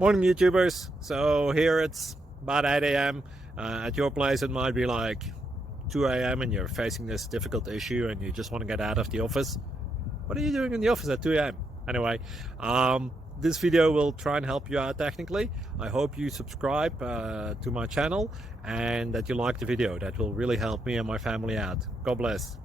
Morning YouTubers. So here it's about 8 a.m. At your place it might be like 2 a.m. and you're facing this difficult issue and you just want to get out of the office. What are you doing in the office at 2 a.m.? Anyway, this video will try and help you out technically. I hope you subscribe to my channel and that you like the video. That will really help me and my family out. God bless.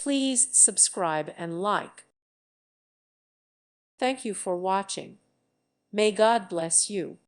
Please subscribe and like. Thank you for watching. May God bless you.